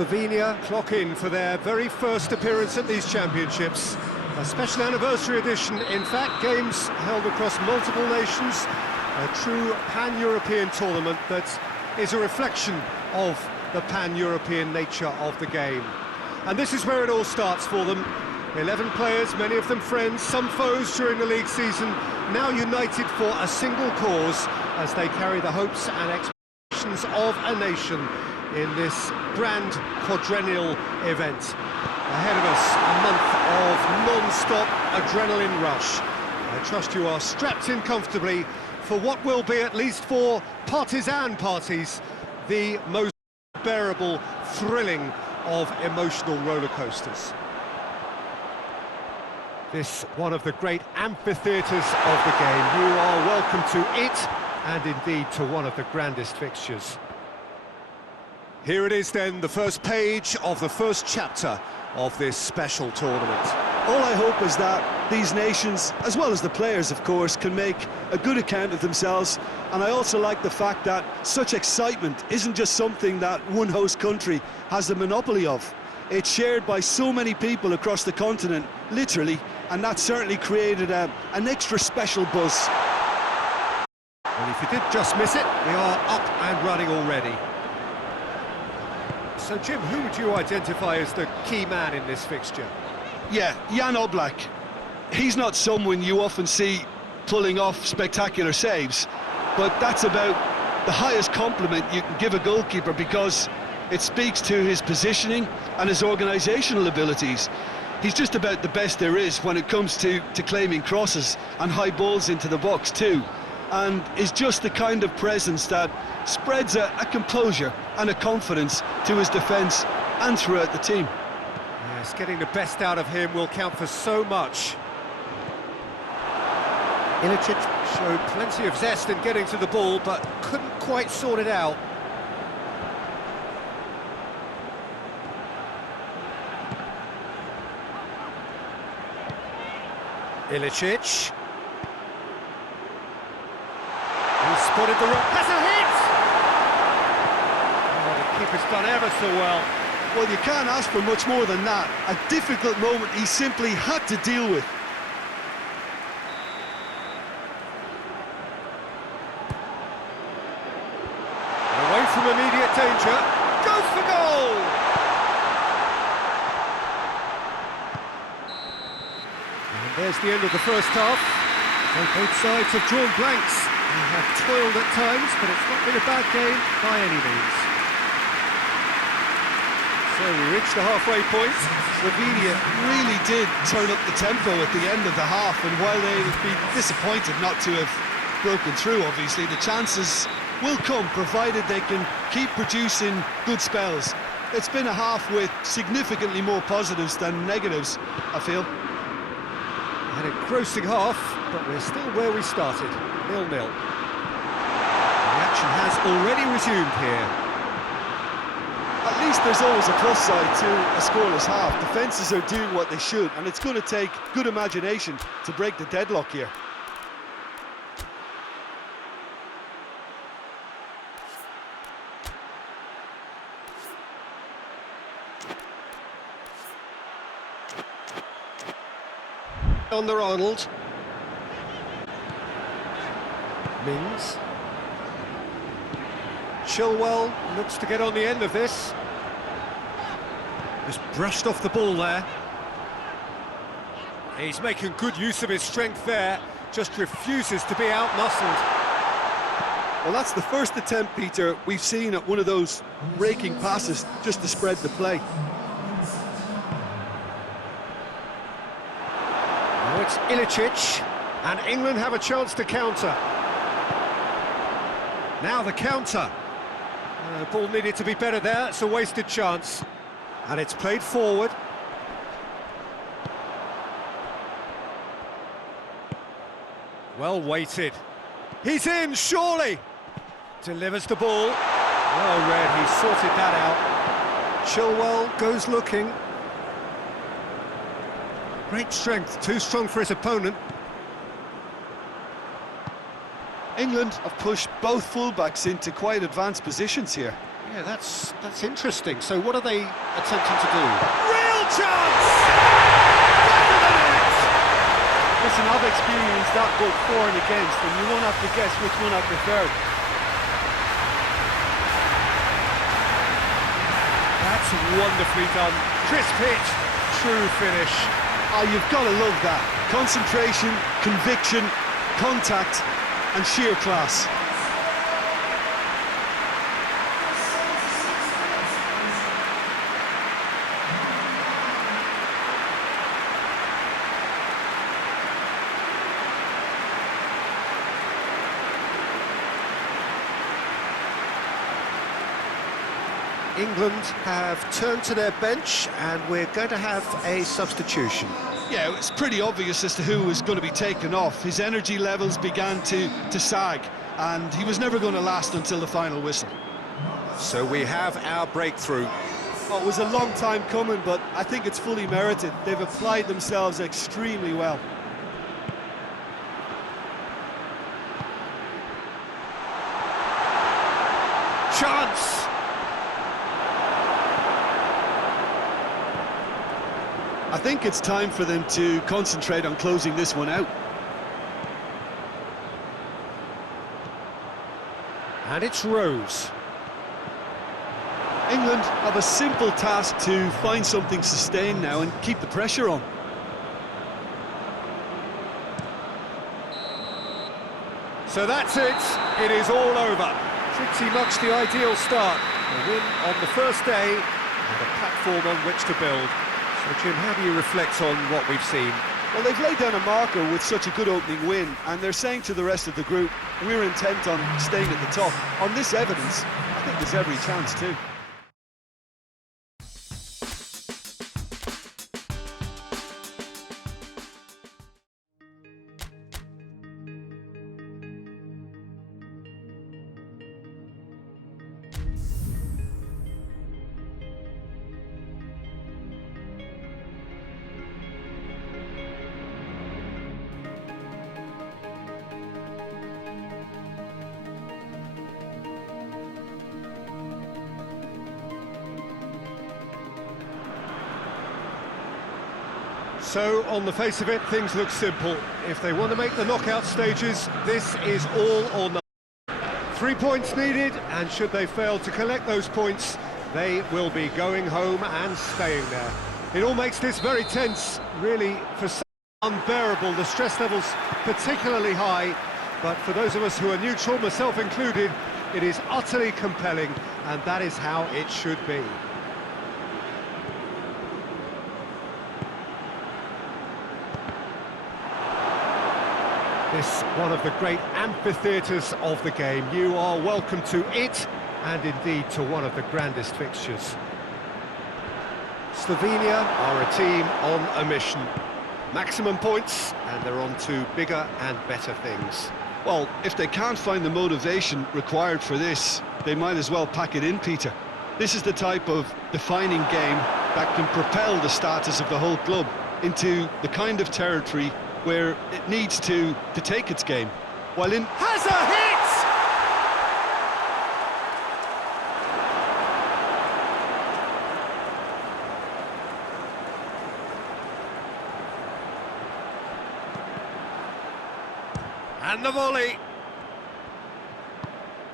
Eslovenia clock in for their very first appearance at these championships. A special anniversary edition, in fact, games held across multiple nations, a true pan-European tournament that is a reflection of the pan-European nature of the game. And this is where it all starts for them. 11 players, many of them friends, some foes during the league season, now united for a single cause as they carry the hopes and expectations of a nation in this grand quadrennial event. Ahead of us, a month of non-stop adrenaline rush. I trust you are strapped in comfortably for what will be, at least for partisan parties, the most bearable, thrilling of emotional roller coasters. This one of the great amphitheatres of the game. You are welcome to it, and indeed to one of the grandest fixtures. Here it is then, the first page of the first chapter of this special tournament. All I hope is that these nations, as well as the players of course, can make a good account of themselves. And I also like the fact that such excitement isn't just something that one host country has the monopoly of. It's shared by so many people across the continent, literally, and that certainly created an extra special buzz. Well, if you did just miss it, we are up and running already. So, Jim, who would you identify as the key man in this fixture? Yeah, Jan Oblak. He's not someone you often see pulling off spectacular saves, but that's about the highest compliment you can give a goalkeeper, because it speaks to his positioning and his organisational abilities. He's just about the best there is when it comes to claiming crosses and high balls into the box too, and is just the kind of presence that spreads a composure and a confidence to his defence and throughout the team. Yes, getting the best out of him will count for so much. Ilicic showed plenty of zest in getting to the ball, but couldn't quite sort it out. Ilicic. He spotted the rock. That's a hit! Oh, the keeper's done ever so well. Well, you can't ask for much more than that. A difficult moment he simply had to deal with. Away from immediate danger. Goes for goal! And there's the end of the first half. And both sides have drawn blanks. They have toiled at times, but it's not been a bad game by any means. So we reached the halfway point. Slovenia really did turn up the tempo at the end of the half, and while they'll be disappointed not to have broken through, obviously, the chances will come, provided they can keep producing good spells. It's been a half with significantly more positives than negatives, I feel. An engrossing half, but we're still where we started, 0-0. The action has already resumed here. At least there's always a plus side to a scoreless half. Defences are doing what they should, and it's going to take good imagination to break the deadlock here. On the Arnold. Mings. Chilwell looks to get on the end of this. Just brushed off the ball there. He's making good use of his strength there, just refuses to be out-muscled. Well, that's the first attempt, Peter, we've seen at one of those raking passes just to spread the play. Now it's Ilicic, and England have a chance to counter. Now the counter. The ball needed to be better there, it's a wasted chance. And it's played forward. Well weighted. He's in, surely! Delivers the ball. Well read, he sorted that out. Chilwell goes looking. Great strength, too strong for his opponent. England have pushed both fullbacks into quite advanced positions here. Yeah, that's interesting. So what are they attempting to do? Real chance! Listen, I've experienced that both for and against, and you won't have to guess which one I preferred. That's wonderfully done. Crisp hit, true finish. Oh, you've got to love that. Concentration, conviction, contact, and sheer class. England have turned to their bench and we're going to have a substitution. Yeah, it's pretty obvious as to who was going to be taken off. His energy levels began to sag, and he was never going to last until the final whistle. So we have our breakthrough. Oh, it was a long time coming, but I think it's fully merited. They've applied themselves extremely well. Chance! I think it's time for them to concentrate on closing this one out. And it's Rose. England have a simple task to find something sustained now and keep the pressure on. So that's it. It is all over. Pretty much the ideal start. A win on the first day and a platform on which to build. So, Jim, how do you reflect on what we've seen? Well, they've laid down a marker with such a good opening win, and they're saying to the rest of the group, we're intent on staying at the top. On this evidence, I think there's every chance too. So, on the face of it, things look simple. If they want to make the knockout stages, this is all or nothing. 3 points needed, and should they fail to collect those points, they will be going home and staying there. It all makes this very tense, really, for some unbearable. The stress levels particularly high, but for those of us who are neutral, myself included, it is utterly compelling, and that is how it should be. This one of the great amphitheatres of the game. You are welcome to it, and indeed to one of the grandest fixtures. Slovenia are a team on a mission. Maximum points, and they're on to bigger and better things. Well, if they can't find the motivation required for this, they might as well pack it in, Peter. This is the type of defining game that can propel the status of the whole club into the kind of territory where it needs to take its game. While in... Has a hit! And the volley.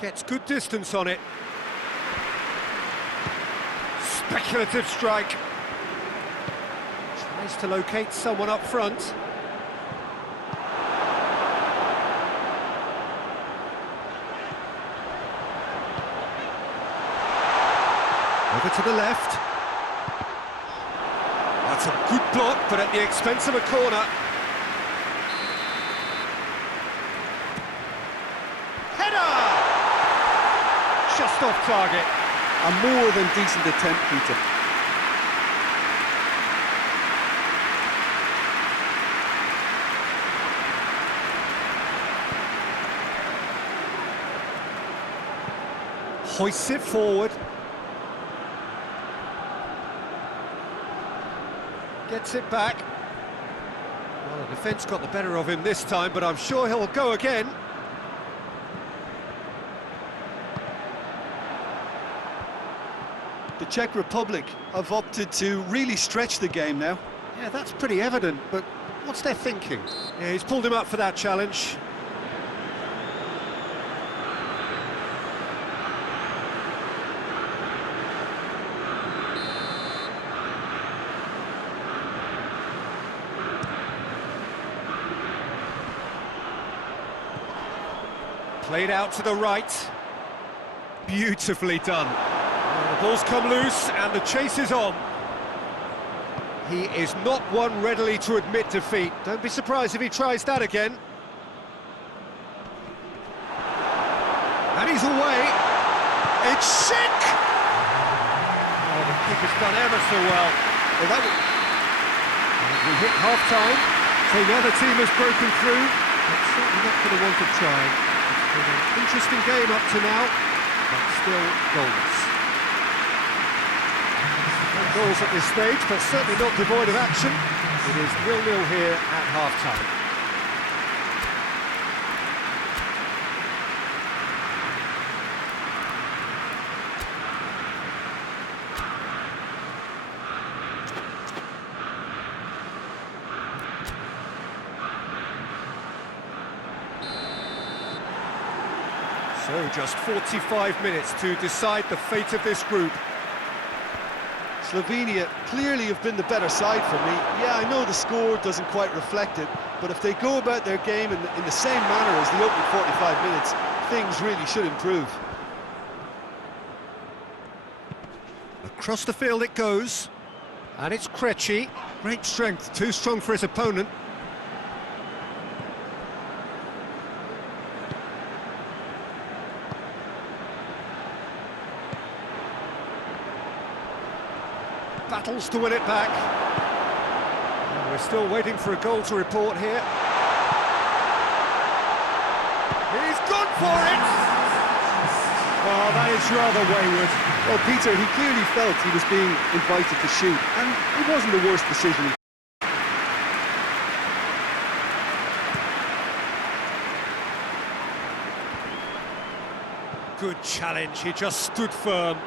Gets good distance on it. Speculative strike. Tries to locate someone up front. Over to the left. That's a good block, but at the expense of a corner. Header! Just off target. A more than decent attempt, Peter. Hoists it forward. Gets it back. Well, the defence got the better of him this time, but I'm sure he'll go again. The Czech Republic have opted to really stretch the game now. Yeah, that's pretty evident, but what's their thinking? Yeah, he's pulled him up for that challenge. Played out to the right. Beautifully done. The ball's come loose and the chase is on. He is not one readily to admit defeat. Don't be surprised if he tries that again. And he's away. It's sick! Oh, the keeper's done ever so well. Well, that was... We hit half-time, so now the team has broken through, but certainly not for the want of trying. It's been an interesting game up to now, but still goalless. No goals at this stage, but certainly not devoid of action. It is 0-0 here at half-time. So just 45 minutes to decide the fate of this group. Slovenia clearly have been the better side for me. Yeah, I know the score doesn't quite reflect it, but if they go about their game in the same manner as the opening 45 minutes, things really should improve. Across the field it goes, and it's Krejci. Great strength, too strong for his opponent. Battles to win it back. And we're still waiting for a goal to report here. He's gone for it! Oh, that is rather wayward. Well, Peter, he clearly felt he was being invited to shoot, and it wasn't the worst decision. Good challenge, he just stood firm.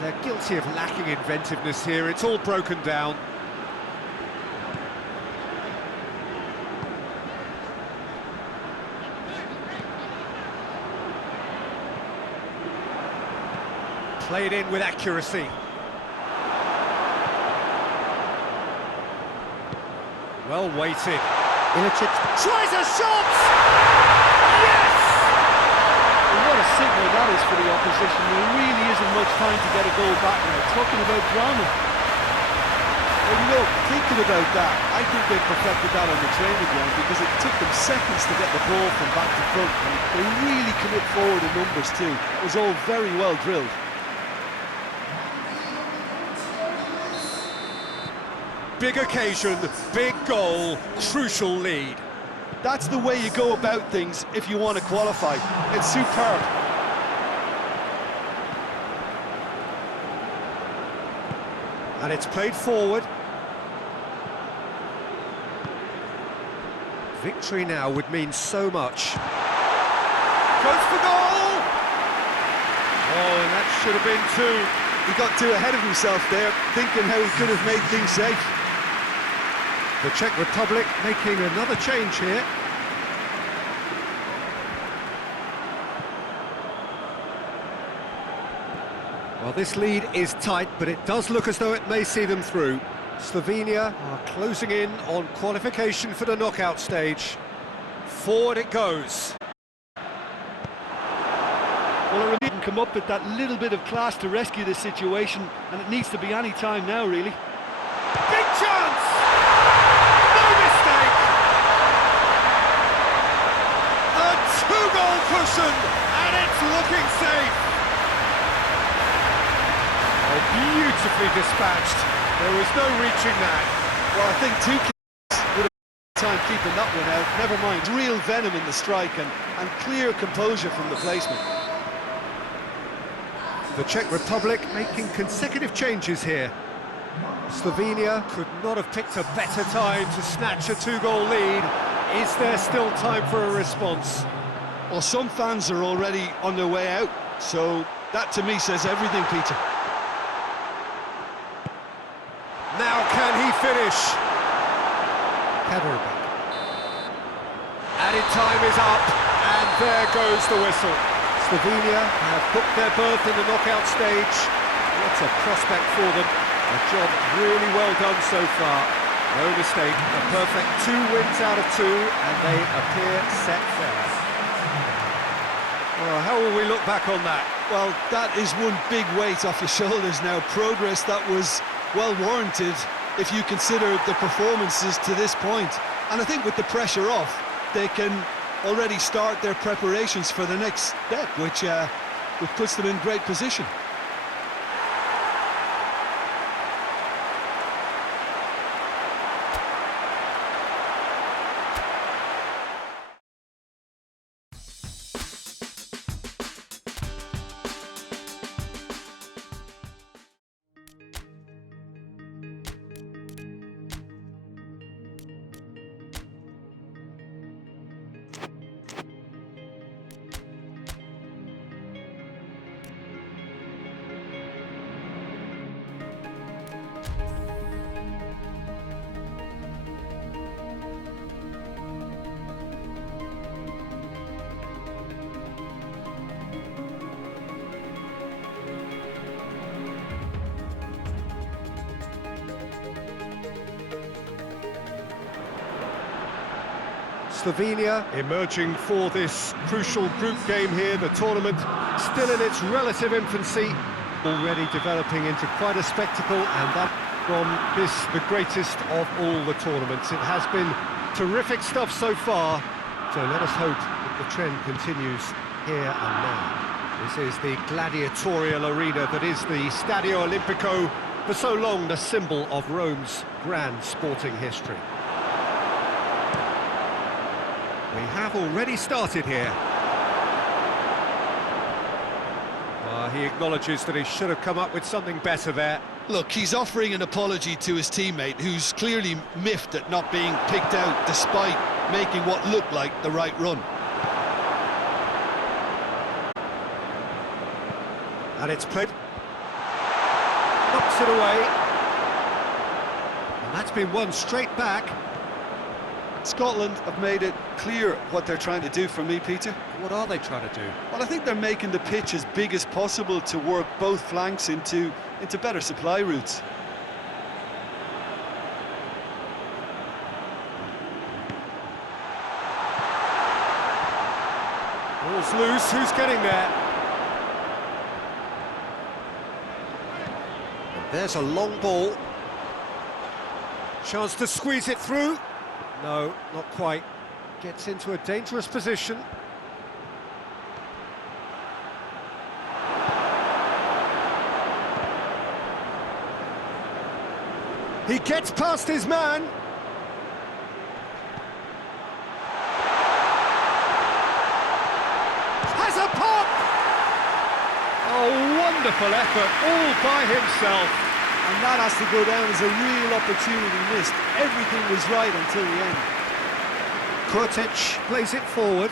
They're guilty of lacking inventiveness here, it's all broken down. Played in with accuracy. Well weighted. Ilicic tries a shot! Yes! What a signal that is for the opposition. There really isn't much time to get a goal back now. Talking about drama. Well, you know, thinking about that, I think they perfected that on the training ground because it took them seconds to get the ball from back to front, and they really commit forward in numbers too. It was all very well drilled. Big occasion, big goal, crucial lead. That's the way you go about things if you want to qualify. It's superb. And it's played forward. Victory now would mean so much. Goes for goal! Oh, and that should have been two. He got too ahead of himself there, thinking how he could have made things safe. The Czech Republic making another change here. Well, this lead is tight, but it does look as though it may see them through. Slovenia are closing in on qualification for the knockout stage. Forward it goes. Well, it didn't come up with that little bit of class to rescue this situation, and it needs to be any time now, really. Big chance! No mistake! A two-goal cushion, and it's looking safe. Oh, beautifully dispatched. There was no reaching that. Well, I think two keepers would have time keeping that one out. Never mind, real venom in the strike and clear composure from the placement. The Czech Republic making consecutive changes here. Slovenia could not have picked a better time to snatch a two-goal lead. Is there still time for a response? Well, some fans are already on their way out, so that to me says everything, Peter. Now can he finish? Kaderabek. Added time is up, and there goes the whistle. Slovenia have booked their berth in the knockout stage. What a prospect for them. A job really well done so far. No mistake, a perfect 2 wins out of 2, and they appear set fair. Well, how will we look back on that? Well, that is one big weight off your shoulders now. Progress that was well warranted if you consider the performances to this point. And I think with the pressure off, they can already start their preparations for the next step, which puts them in great position. Slovenia emerging for this crucial group game here, the tournament still in its relative infancy, already developing into quite a spectacle, and that from this, the greatest of all the tournaments. It has been terrific stuff so far, so let us hope that the trend continues here and now. This is the gladiatorial arena that is the Stadio Olimpico, for so long the symbol of Rome's grand sporting history. We have already started here. He acknowledges that he should have come up with something better there. Look, he's offering an apology to his teammate, who's clearly miffed at not being picked out despite making what looked like the right run. And it's played. Knocks it away. And that's been won straight back. Scotland have made it clear what they're trying to do for me, Peter. What are they trying to do? Well, I think they're making the pitch as big as possible to work both flanks into better supply routes. Ball's loose, who's getting there? And there's a long ball. Chance to squeeze it through. No, not quite. Gets into a dangerous position. He gets past his man. Has a pop! Oh, wonderful effort, all by himself. And that has to go down as a real opportunity missed. Everything was right until the end. Kurtic plays it forward.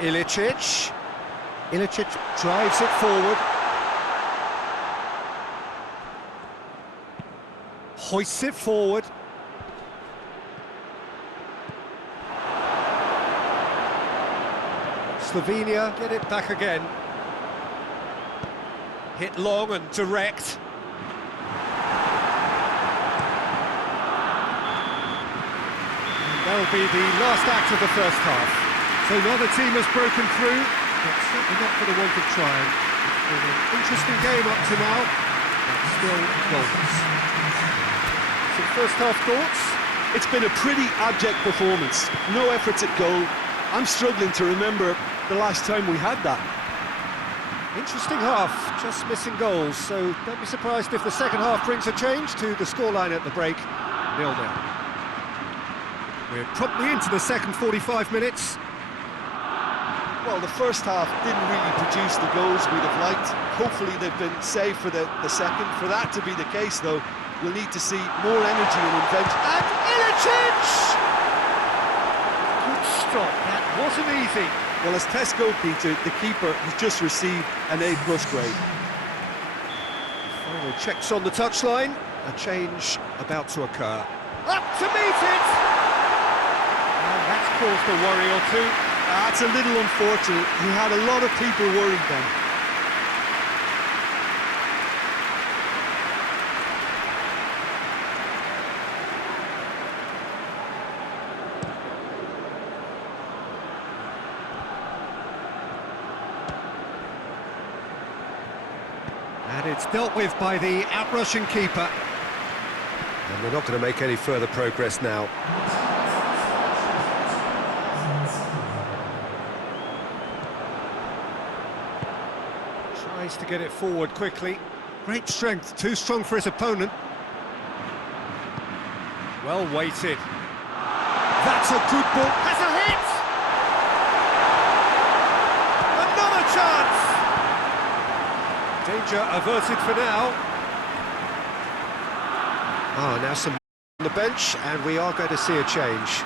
Ilicic. Ilicic drives it forward. Hoists it forward. Slovenia get it back again. Hit long and direct. And that'll be the last act of the first half. So neither team has broken through, but certainly not for the want of trying. It's been an interesting game up to now, but still goals. Some first half thoughts? It's been a pretty abject performance. No efforts at goal. I'm struggling to remember the last time we had that. Interesting half, just missing goals, so don't be surprised if the second half brings a change to the scoreline at the break, 0-0. We're promptly into the second 45 minutes. Well, the first half didn't really produce the goals we'd have liked. Hopefully they've been saved for the second. For that to be the case, though, we'll need to see more energy and invention. And Ilicic! Good stop, that wasn't easy. Well, as test goalkeeper, the keeper has just received an A+ grade. Final checks on the touchline. A change about to occur. Up to meet it! And that's caused a worry or two. That's a little unfortunate. He had a lot of people worried then. And it's dealt with by the outrushing keeper. And they're not going to make any further progress now. Tries to get it forward quickly. Great strength, too strong for his opponent. Well weighted. That's a good ball. Has a hit! Another chance! Danger averted for now. Now some on the bench, and we are going to see a change.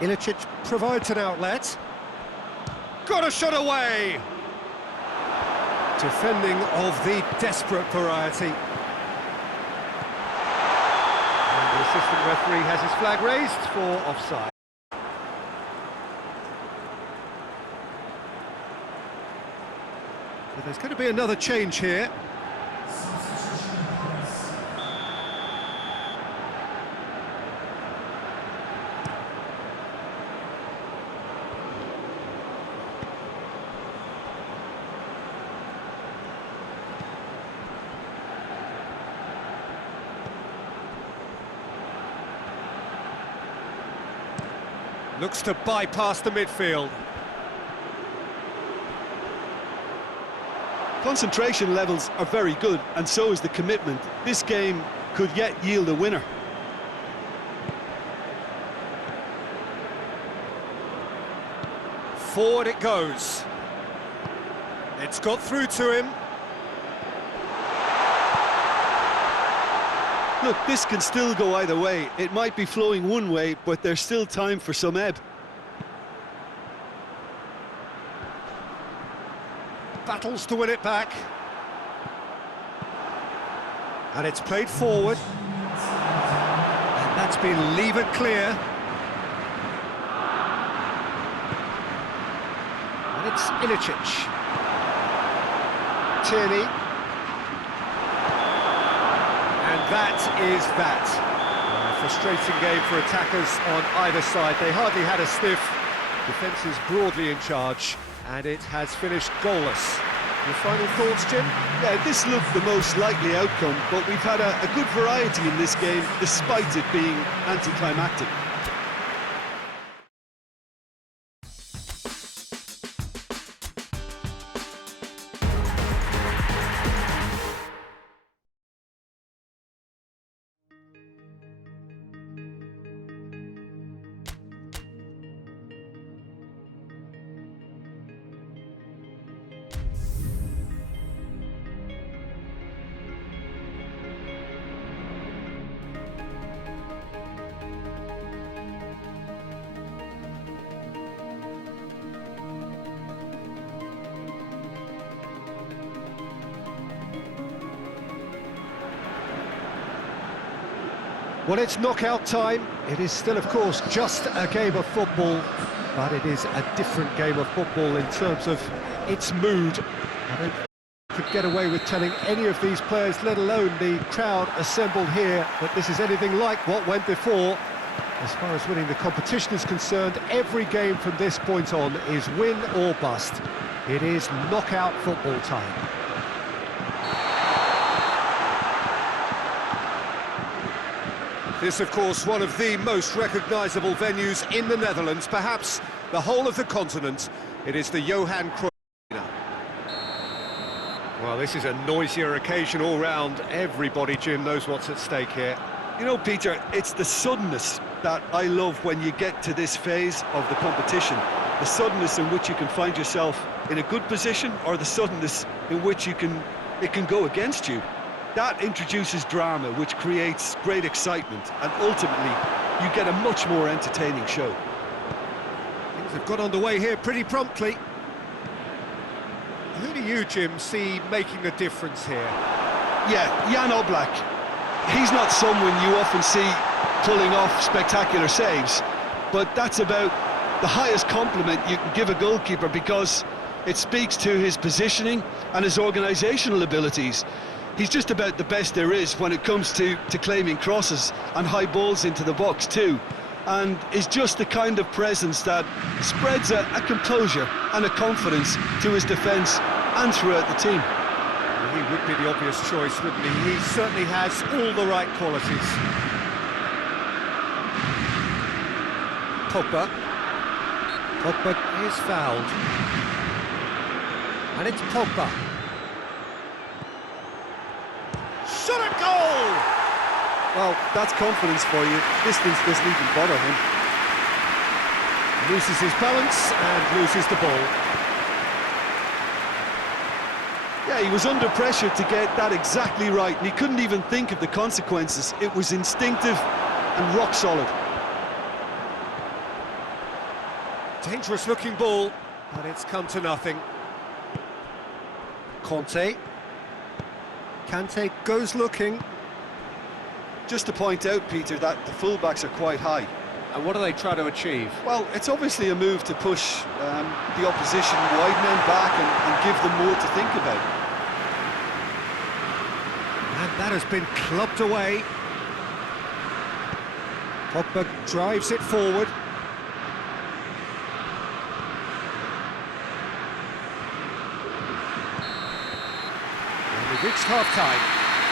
Ilicic provides an outlet. Got a shot away! Defending of the desperate variety. And the assistant referee has his flag raised for offside. So there's going to be another change here. Looks to bypass the midfield. Concentration levels are very good, and so is the commitment. This game could yet yield a winner. Forward it goes. It's got through to him. Look, this can still go either way. It might be flowing one way, but there's still time for some ebb. Battles to win it back. And it's played forward. And that's been levered clear. And it's Ilicic. Tierney. And that is that. A frustrating game for attackers on either side. They hardly had a sniff. Defence is broadly in charge, and it has finished goalless. Your final thoughts, Jim? Yeah, this looked the most likely outcome, but we've had a good variety in this game, despite it being anticlimactic. Well, it's knockout time. It is still, of course, just a game of football, but it is a different game of football in terms of its mood. I don't think I could get away with telling any of these players, let alone the crowd assembled here, that this is anything like what went before. As far as winning the competition is concerned, every game from this point on is win or bust. It is knockout football time. This, of course, one of the most recognisable venues in the Netherlands, perhaps the whole of the continent. It is the Johan Cruyff Arena. Well, this is a noisier occasion all round. Everybody, Jim, knows what's at stake here. You know, Peter, it's the suddenness that I love when you get to this phase of the competition. The suddenness in which you can find yourself in a good position, or the suddenness in which it can go against you. That introduces drama, which creates great excitement, and ultimately you get a much more entertaining show. Things have got underway here pretty promptly. Who do you, Jim, see making the difference here? Yeah, Jan Oblak. He's not someone you often see pulling off spectacular saves, but that's about the highest compliment you can give a goalkeeper, because it speaks to his positioning and his organisational abilities. He's just about the best there is when it comes to claiming crosses and high balls into the box too, and is just the kind of presence that spreads a composure and a confidence to his defence and throughout the team. He would be the obvious choice, wouldn't he? He certainly has all the right qualities. Pogba. Pogba is fouled. And it's Pogba. Shot at goal! Well, that's confidence for you. Distance doesn't even bother him. Loses his balance and loses the ball. Yeah, he was under pressure to get that exactly right, and he couldn't even think of the consequences. It was instinctive and rock solid. Dangerous looking ball, but it's come to nothing. Kante goes looking. Just to point out, Peter, that the fullbacks are quite high. And what do they try to achieve? Well, it's obviously a move to push the opposition wide men back and give them more to think about. And that has been clubbed away. Pogba drives it forward. And we've reached half-time.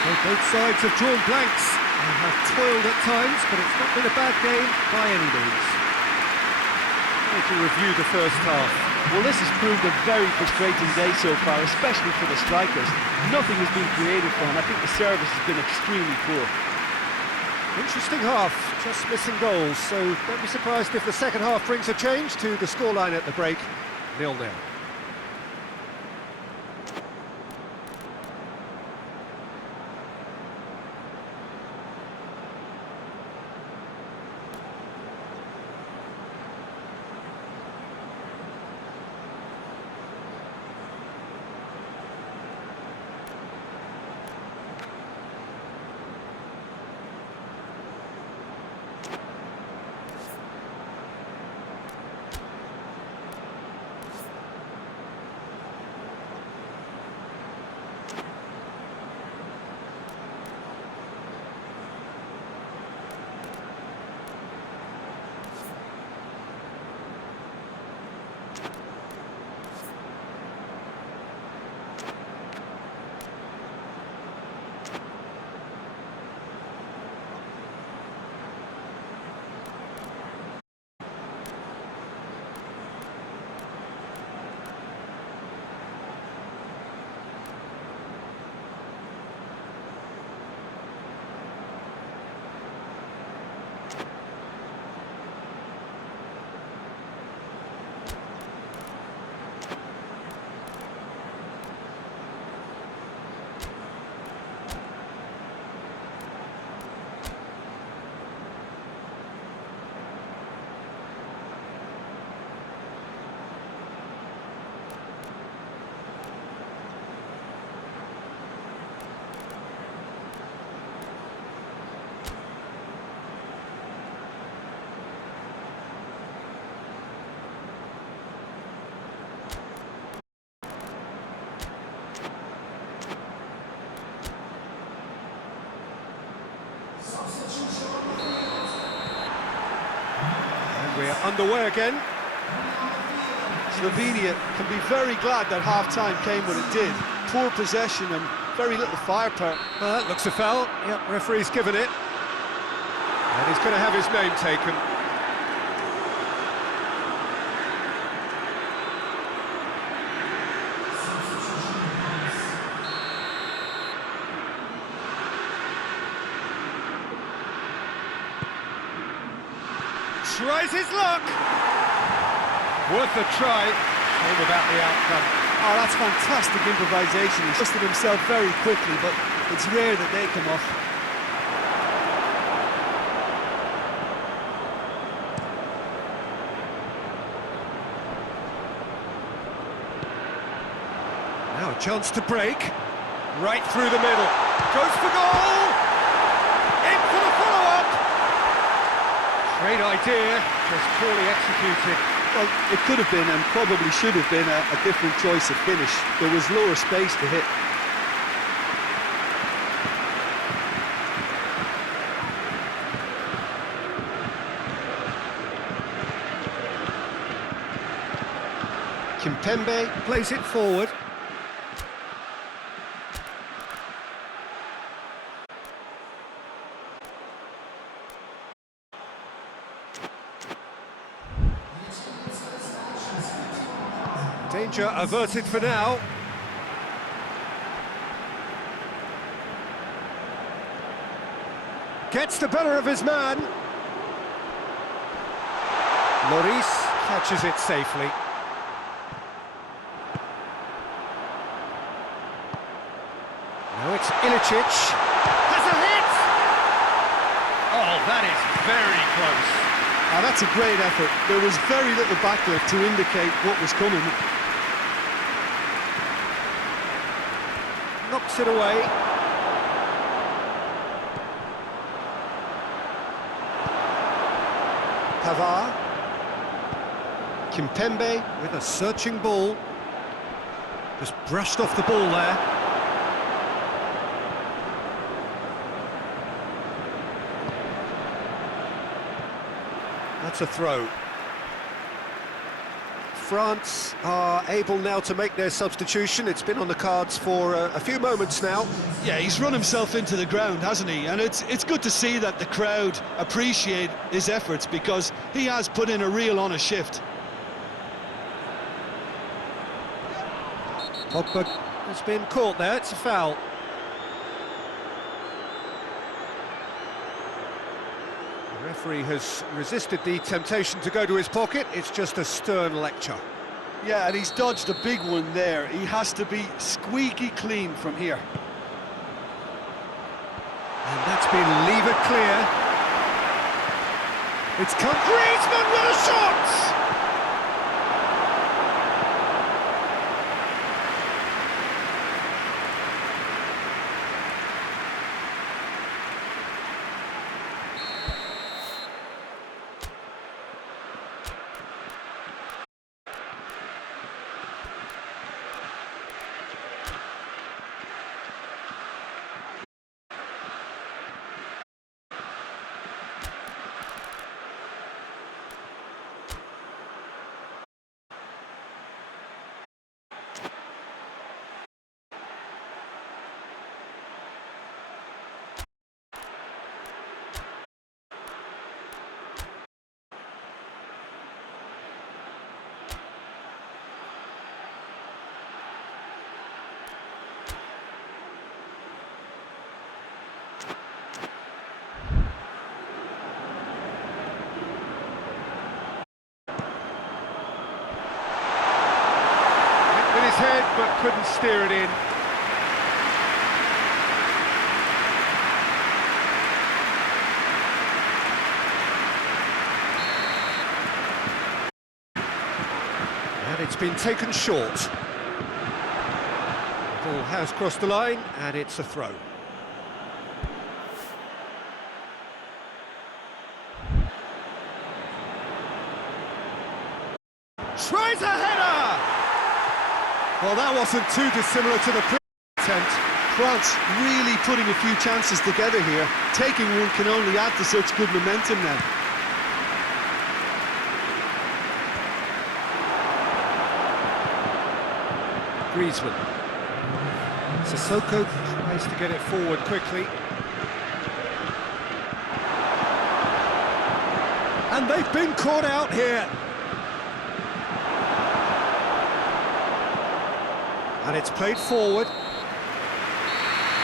So both sides have drawn blanks and have toiled at times, but it's not been a bad game by any means. To review the first half. Well, this has proved a very frustrating day so far, especially for the strikers. Nothing has been created for them. I think the service has been extremely poor. Interesting half, just missing goals, so don't be surprised if the second half brings a change to the scoreline at the break, 0-0. We're underway again. Slovenia can be very glad that half-time came when it did. Poor possession and very little firepower. That looks a foul. Yep, referee's given it. And he's going to have his name taken. tries his luck. Worth a try. Shame about the outcome. Oh, that's fantastic improvisation. He adjusted himself very quickly, but it's rare that they come off. Now a chance to break. Right through the middle. Goes for goal! In for the follow-up! Great idea, just poorly executed. Well, it could have been, and probably should have been, a different choice of finish. There was lower space to hit. Kimpembe plays it forward. Danger averted for now. Gets the better of his man. Lloris catches it safely. Now it's Ilicic. Has a hit! Oh, that is very close. Ah, that's a great effort. There was very little backlift to indicate what was coming. Knocks it away. Pavard. Kimpembe with a searching ball. Just brushed off the ball there. That's a throw. France are able now to make their substitution. It's been on the cards for a few moments now. Yeah, he's run himself into the ground, hasn't he? And it's good to see that the crowd appreciate his efforts, because he has put in a real honest shift. Pogba has been caught there, it's a foul. The referee has resisted the temptation to go to his pocket. It's just a stern lecture. Yeah, and he's dodged a big one there. He has to be squeaky clean from here. And that's been levered clear. It's come. Griezmann with a shot! Head, but couldn't steer it in. And it's been taken short. The ball has crossed the line, and it's a throw. Tries a header! Well, that wasn't too dissimilar to the previous attempt. France really putting a few chances together here. Taking one can only add to such good momentum now. Griezmann. Sissoko tries to get it forward quickly. And they've been caught out here. And it's played forward.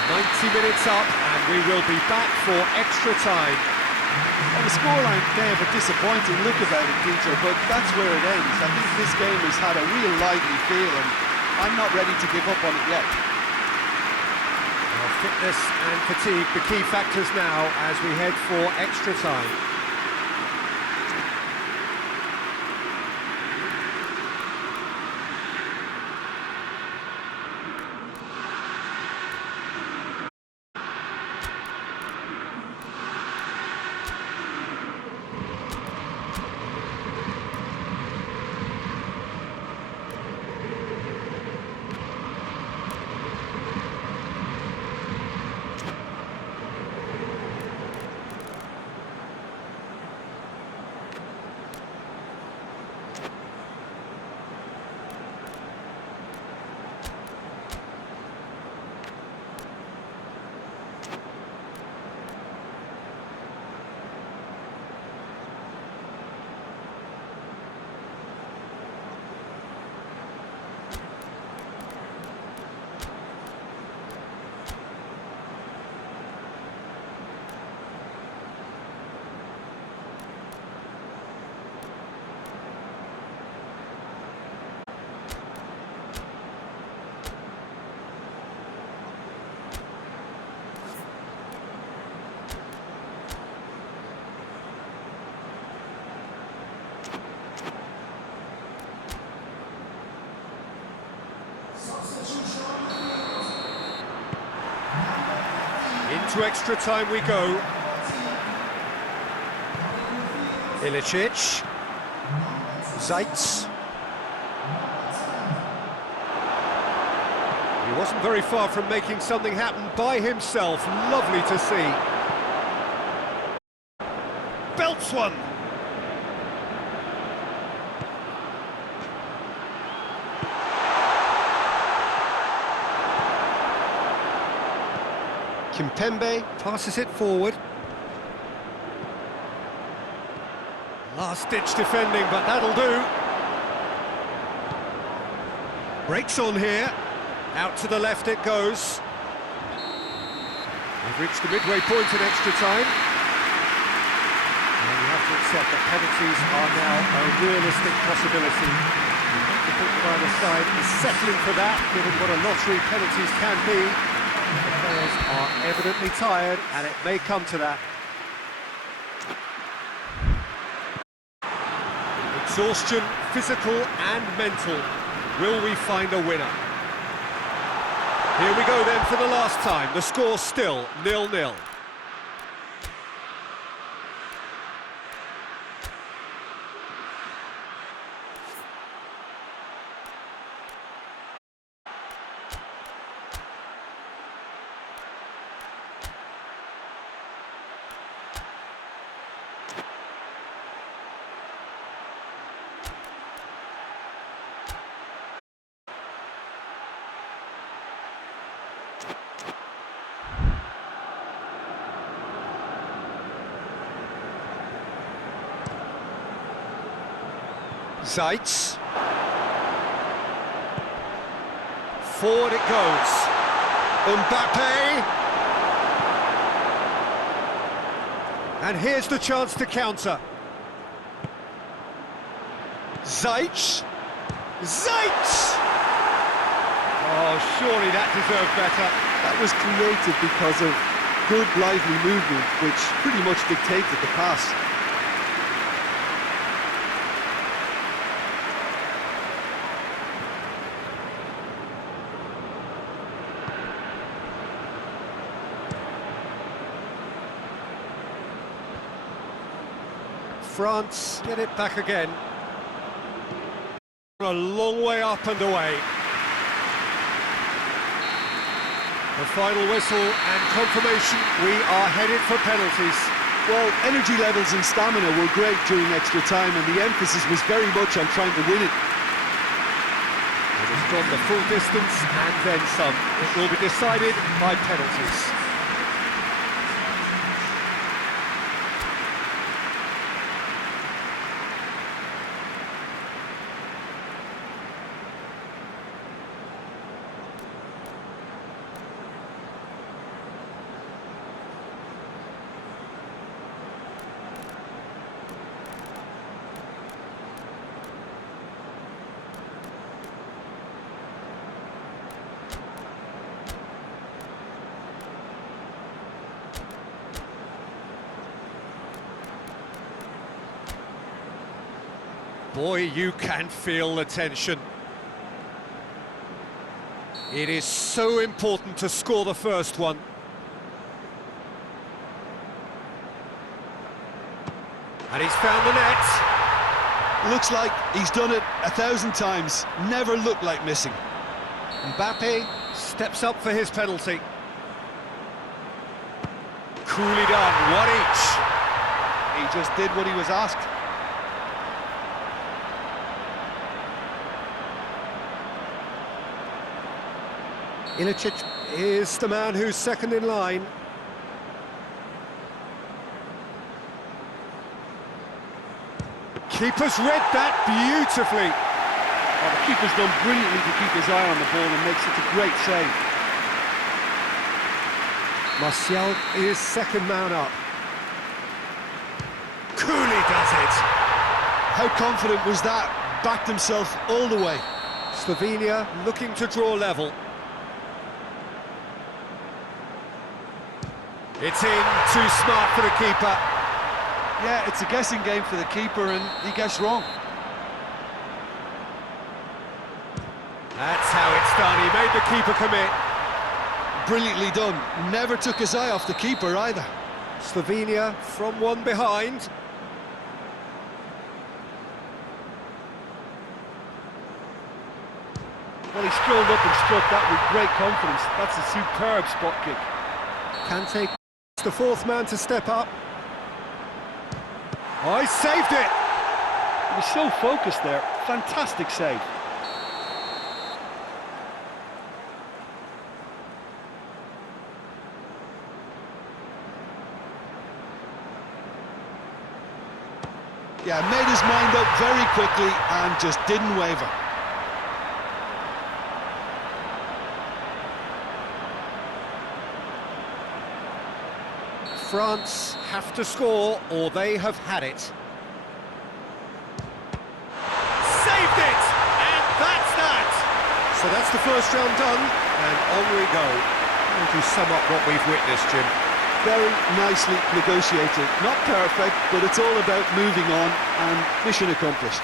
90 minutes up, and we will be back for extra time. Well, the scoreline may have a disappointing look about it, Peter, but that's where it ends. I think this game has had a real lively feel, and I'm not ready to give up on it yet. Well, fitness and fatigue, the key factors now as we head for extra time. Into extra time we go. Ilicic. Zaitz. He wasn't very far from making something happen by himself. Lovely to see. Belts one. Kimpembe passes it forward. Last-ditch defending, but that'll do. Breaks on here. Out to the left it goes. We've reached the midway point in extra time. And you have to accept that penalties are now a realistic possibility. You have to think that either side is settling for that, given what a lottery penalties can be. The players are evidently tired, and it may come to that. Exhaustion, physical and mental. Will we find a winner? Here we go then for the last time. The score's still 0-0. Zaitz. Forward it goes. Mbappe. And here's the chance to counter. Zaitz. Zaitz! Oh, surely that deserved better. That was created because of good, lively movement, which pretty much dictated the pass. France get it back again. A long way up and away. The final whistle and confirmation, we are headed for penalties. Well, energy levels and stamina were great during extra time, and the emphasis was very much on trying to win it. It has gone the full distance and then some. It will be decided by penalties. Boy, you can feel the tension. It is so important to score the first one. And he's found the net. Looks like he's done it 1,000 times. Never looked like missing. Mbappe steps up for his penalty. Coolly done, one each. He just did what he was asked. Ilicic is the man who's second in line. Keeper's read that beautifully. Oh, the keeper's done brilliantly to keep his eye on the ball and make such a great save. Martial is second man up. Coolly does it. How confident was that? Backed himself all the way. Slovenia looking to draw level. It's in, too smart for the keeper. Yeah, it's a guessing game for the keeper and he gets wrong. That's how it's done, he made the keeper commit. Brilliantly done. Never took his eye off the keeper either. Slovenia from one behind. Well, he strolled up and struck that with great confidence. That's a superb spot kick. Kante, the fourth man to step up. Oh, he saved it! He was so focused there. Fantastic save. Yeah, made his mind up very quickly and just didn't waver. France have to score or they have had it. Saved it! And that's that! So that's the first round done, and on we go. How would you sum up what we've witnessed, Jim? Very nicely negotiated. Not perfect, but it's all about moving on and mission accomplished.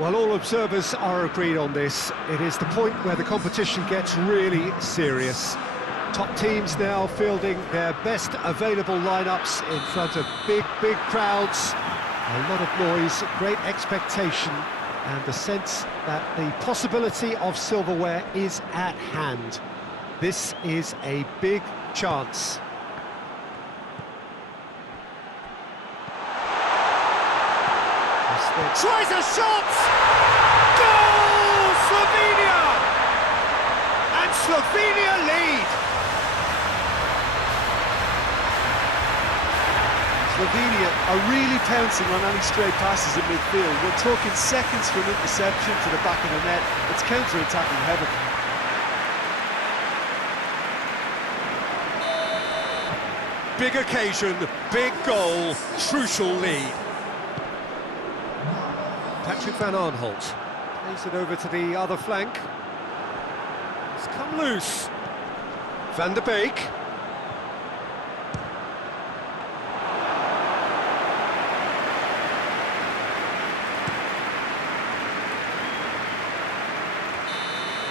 Well, all observers are agreed on this. It is the point where the competition gets really serious. Top teams now fielding their best available lineups in front of big crowds. A lot of noise, great expectation, and the sense that the possibility of silverware is at hand. This is a big chance. Tries a shot! Goal! Slovenia! And Slovenia lead! Slovenia are really pouncing on any stray passes in midfield. We're talking seconds from interception to the back of the net. It's counter-attacking heaven. Big occasion, big goal, crucial lead. Patrick van Aanholt plays it over to the other flank. It's come loose. Van der Beek.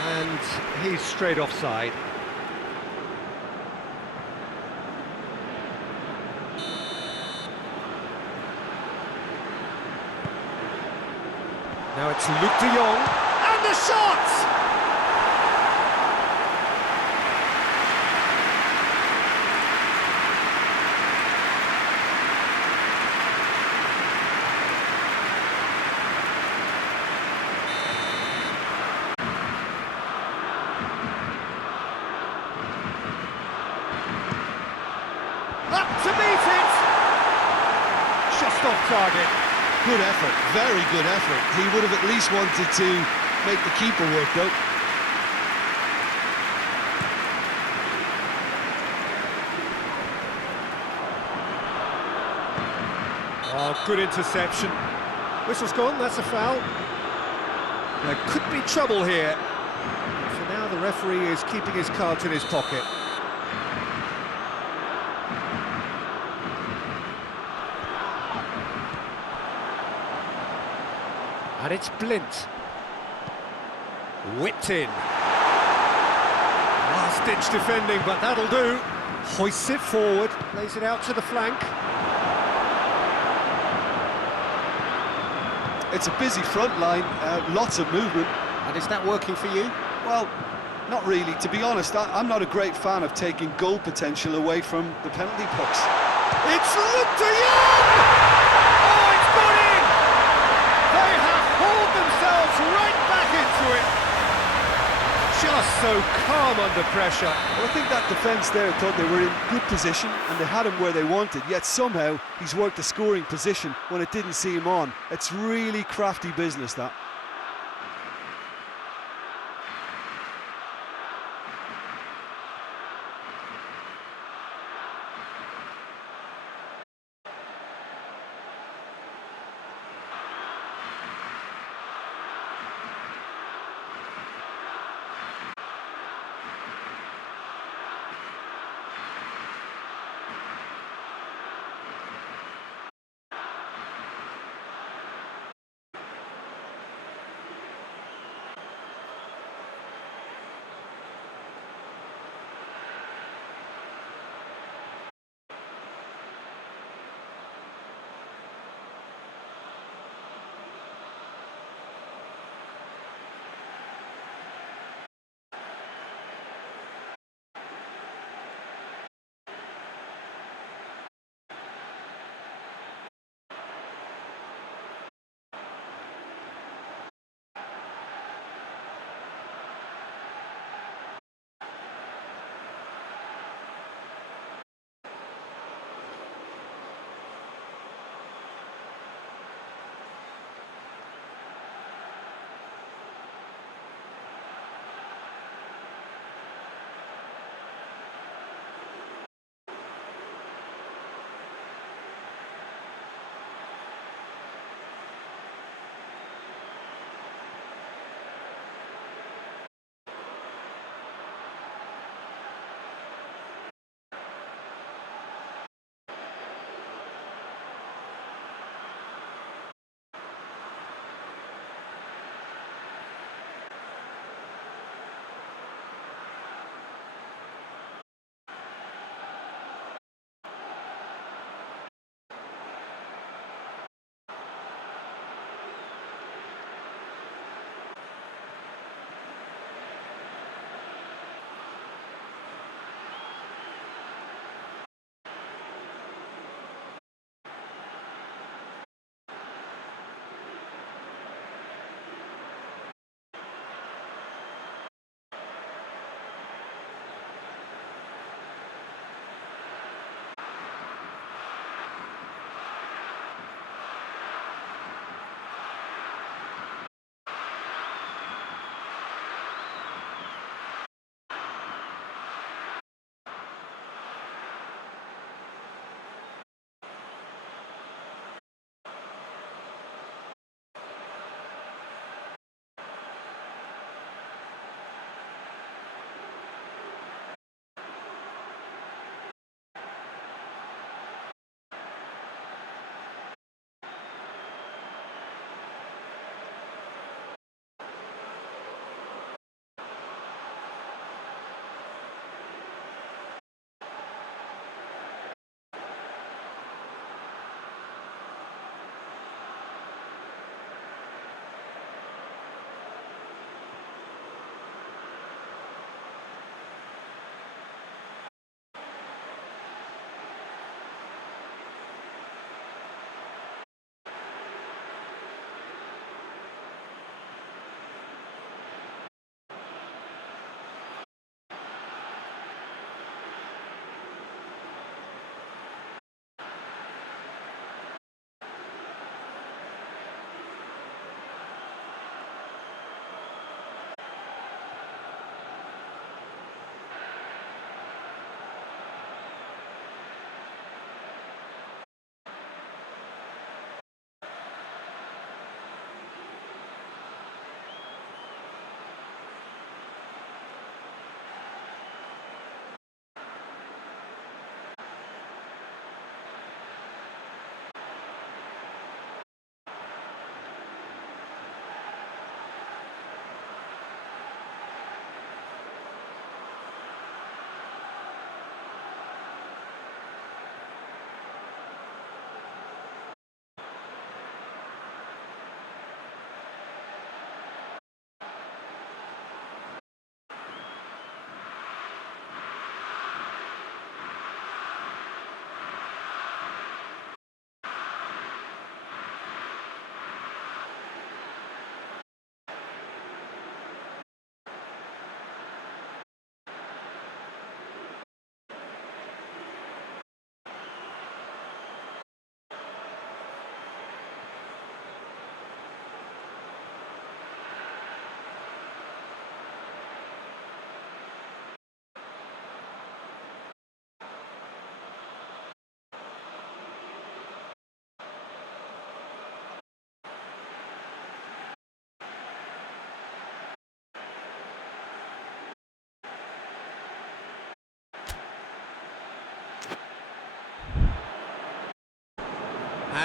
And he's straight offside. Now it's Luc de Jong, and the shot! Up to meet it! Just off target. Good effort, very good effort. He would have at least wanted to make the keeper work, though. Oh, good interception. Whistle's gone, that's a foul. There could be trouble here. For now, the referee is keeping his cards in his pocket. And it's Blint. Whipped in. Last-ditch defending, but that'll do. Hoists it forward, lays it out to the flank. It's a busy front line, lots of movement. And is that working for you? Well, not really. To be honest, I'm not a great fan of taking goal potential away from the penalty box. It's Luc de Jong! Oh, it's gone in! They have hauled themselves right back into it. Just so calm under pressure. Well, I think that defence there thought they were in good position and they had him where they wanted, yet somehow he's worked a scoring position when it didn't see him on. It's really crafty business, that.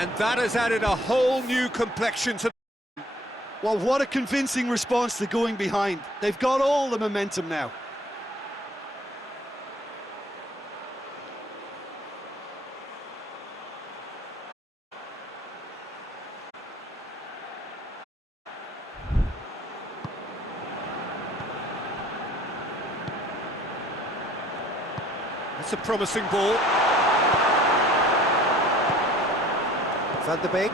And that has added a whole new complexion to... Well, what a convincing response to going behind. They've got all the momentum now. It's a promising ball. Van der Beek.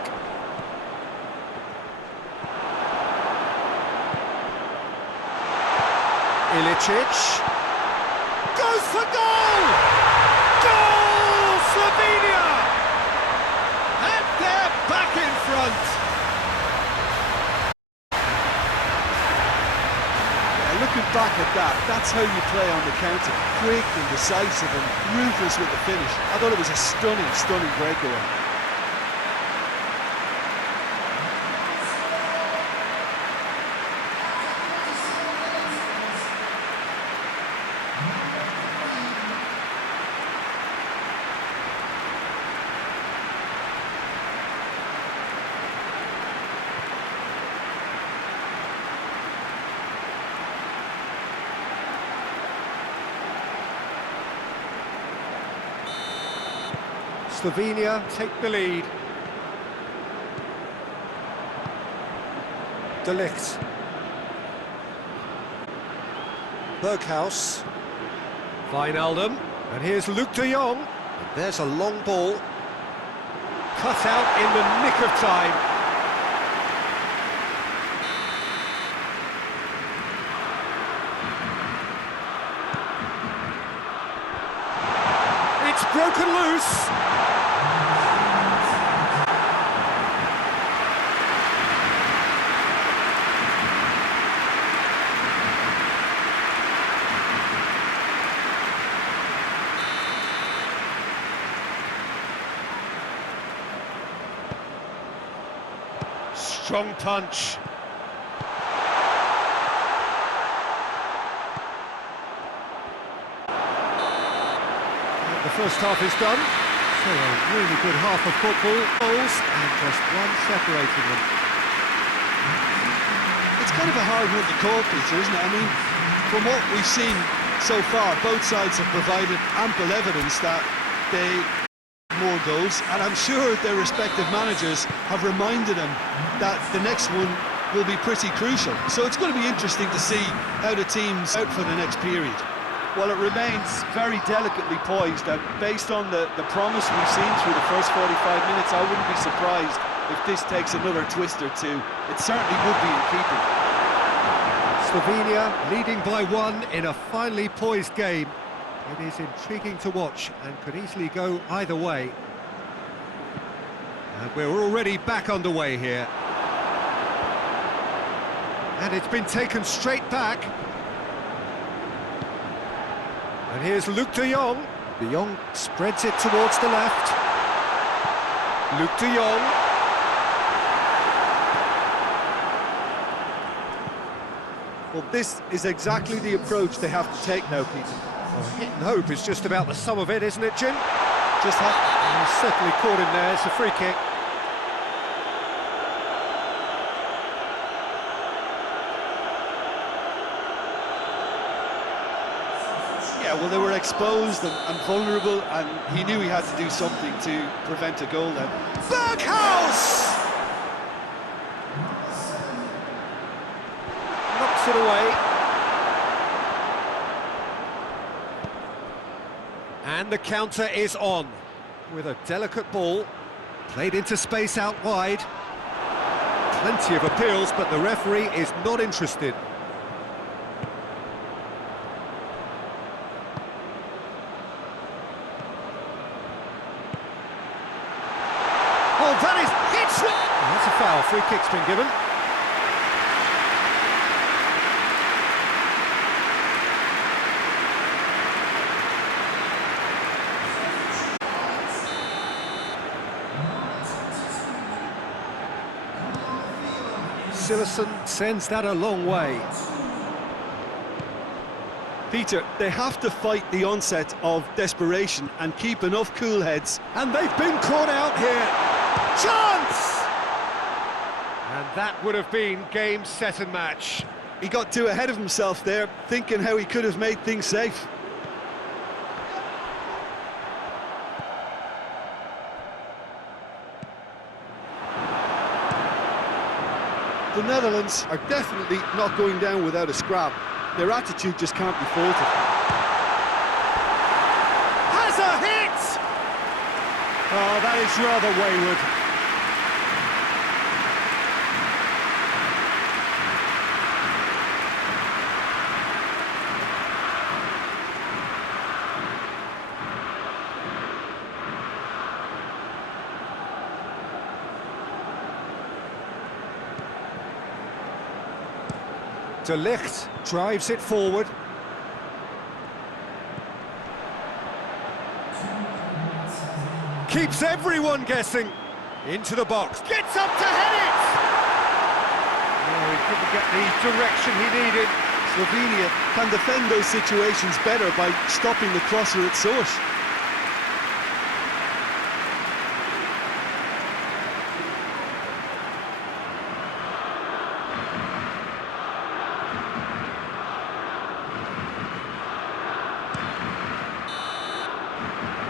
Ilicic. Goes for goal! Goal! Slovenia! And they're back in front. Yeah, looking back at that, that's how you play on the counter. Quick and decisive and ruthless with the finish. I thought it was a stunning, stunning breakaway. Slovenia take the lead. De Ligt. Berghaus. Wijnaldum. And here's Luc de Jong. And there's a long ball. Cut out in the nick of time. It's broken loose. Strong punch. And the first half is done. So a really good half of football. Goals and just one separating them. It's kind of a hard one to call, Peter, isn't it? I mean, from what we've seen so far, both sides have provided ample evidence that they more goals, and I'm sure their respective managers have reminded them that the next one will be pretty crucial. So it's going to be interesting to see how the team's out for the next period. Well, it remains very delicately poised, and based on the promise we've seen through the first 45 minutes, I wouldn't be surprised if this takes another twist or two. It certainly would be in keeping. Slovenia leading by one in a finely poised game. It is intriguing to watch and could easily go either way. And we're already back underway here. And it's been taken straight back. And here's Luc de Jong. De Jong spreads it towards the left. Luc de Jong. Well, this is exactly the approach they have to take now, Peter. Well, hit and hope is just about the sum of it, isn't it, Jim? Just have... He's certainly caught him there. It's a free kick. Yeah, well, they were exposed and vulnerable, and he knew he had to do something to prevent a goal then. Berghaus! Knocks it away. And the counter is on, with a delicate ball, played into space out wide. Plenty of appeals, but the referee is not interested. Oh, that is hits it! That's a foul, free kick's been given. Silerson sends that a long way. Peter, they have to fight the onset of desperation and keep enough cool heads. And they've been caught out here. Chance! And that would have been game, set and match. He got too ahead of himself there, thinking how he could have made things safe. The Netherlands are definitely not going down without a scrap. Their attitude just can't be faulted. Has a hit! Oh, that is rather wayward. De Ligt drives it forward. Keeps everyone guessing. Into the box. Gets up to head it! Oh, he couldn't get the direction he needed. Slovenia can defend those situations better by stopping the crosser at source.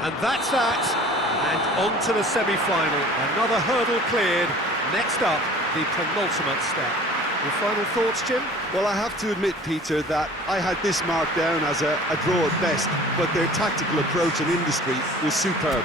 And that's that, and on to the semi-final. Another hurdle cleared. Next up, the penultimate step. Your final thoughts, Jim? Well, I have to admit, Peter, that I had this marked down as a draw at best, but their tactical approach and industry was superb.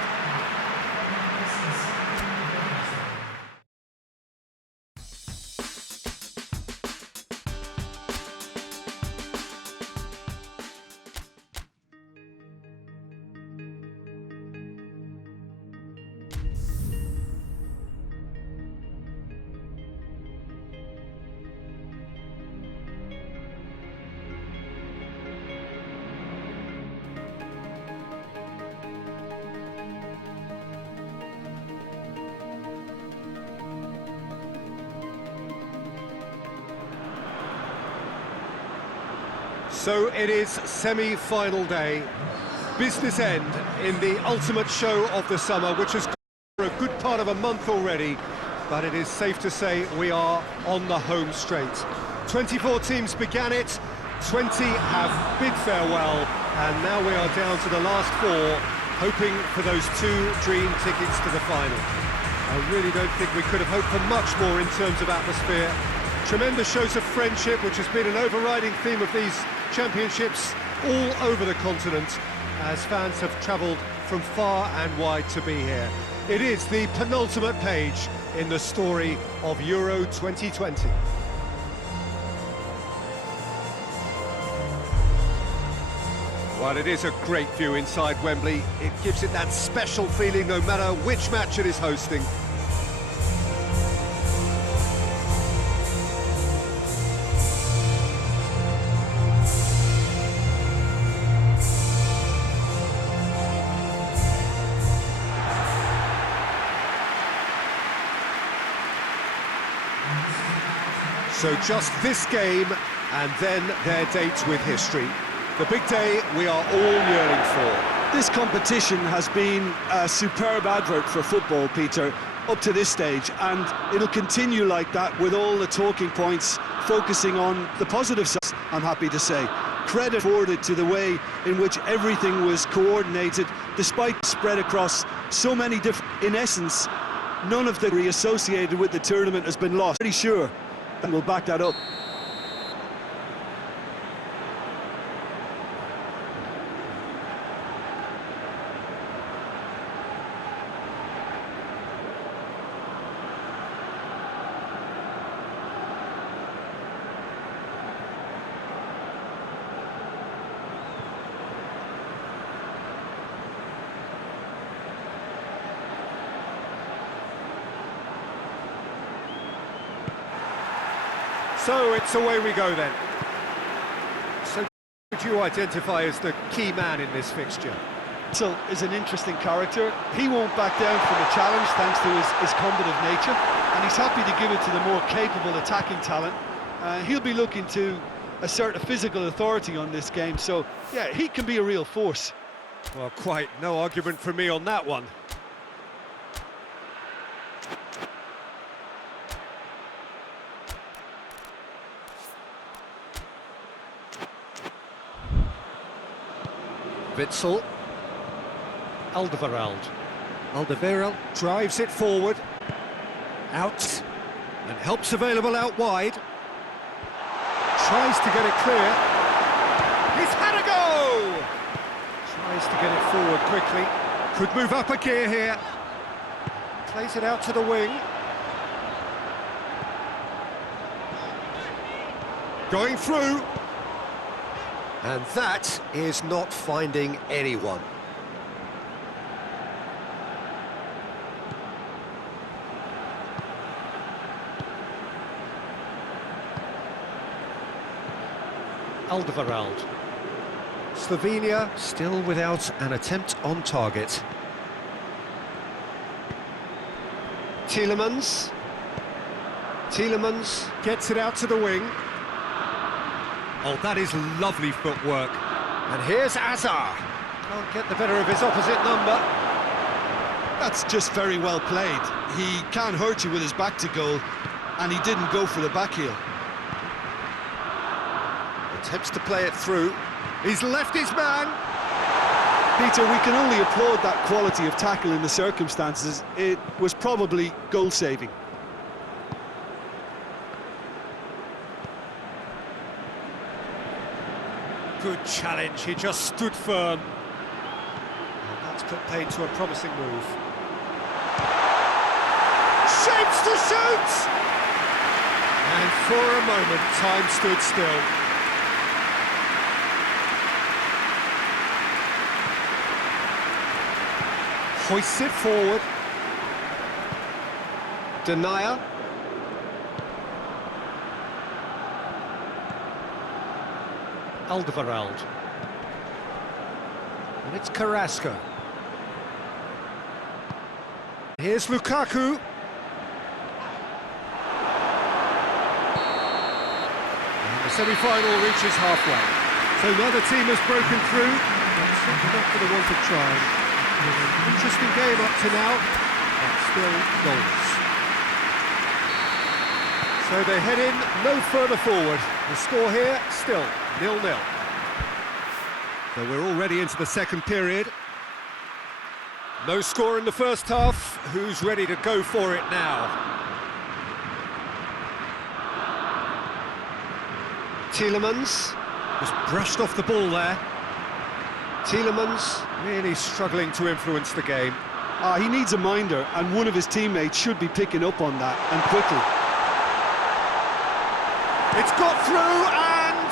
So it is semi-final day, business end in the ultimate show of the summer, which has gone for a good part of a month already, but it is safe to say we are on the home straight. 24 teams began it, 20 have bid farewell, and now we are down to the last four, hoping for those two dream tickets to the final. I really don't think we could have hoped for much more in terms of atmosphere. Tremendous shows of friendship, which has been an overriding theme of these championships all over the continent, as fans have travelled from far and wide to be here. It is the penultimate page in the story of Euro 2020. Well, it is a great view inside Wembley. It gives it that special feeling no matter which match it is hosting. So just this game, and then their date with history. The big day we are all yearning for. This competition has been a superb advert for football, Peter, up to this stage, and it'll continue like that with all the talking points focusing on the positive side, I'm happy to say. Credit afforded to the way in which everything was coordinated, despite spread across so many different... In essence, none of the associated with the tournament has been lost. Pretty sure, and we'll back that up. So it's away we go then. So who would you identify as the key man in this fixture? Witsel is an interesting character. He won't back down from a challenge thanks to his combative nature, and he's happy to give it to the more capable attacking talent. He'll be looking to assert a physical authority on this game, so yeah, he can be a real force. Well, quite no argument from me on that one. Witzel. Alderweireld. Alderweireld drives it forward. Out. And helps available out wide. Tries to get it clear. He's had a go! Tries to get it forward quickly. Could move up a gear here. Plays it out to the wing. Going through. And that is not finding anyone. Alderweireld. Slovenia still without an attempt on target. Tielemans. Tielemans gets it out to the wing. Oh, that is lovely footwork. And here's Azar. Can't get the better of his opposite number. That's just very well played. He can hurt you with his back to goal, and he didn't go for the back heel. Attempts to play it through. He's left his man. Peter, we can only applaud that quality of tackle in the circumstances. It was probably goal-saving. Good challenge, he just stood firm. And that's put paid to a promising move. Shapes to shoot! And for a moment, time stood still. Hoists it forward. Denier. Alderweireld. And it's Carrasco. Here's Lukaku. And the semi-final reaches halfway. So neither team has broken through, but certainly not for the want of trying. Interesting game up to now, but still goals. So they head in no further forward. The score here, still 0-0. So we're already into the second period. No score in the first half. Who's ready to go for it now? Tielemans was brushed off the ball there. Tielemans really struggling to influence the game. He needs a minder, and one of his teammates should be picking up on that, and quickly. It's got through, and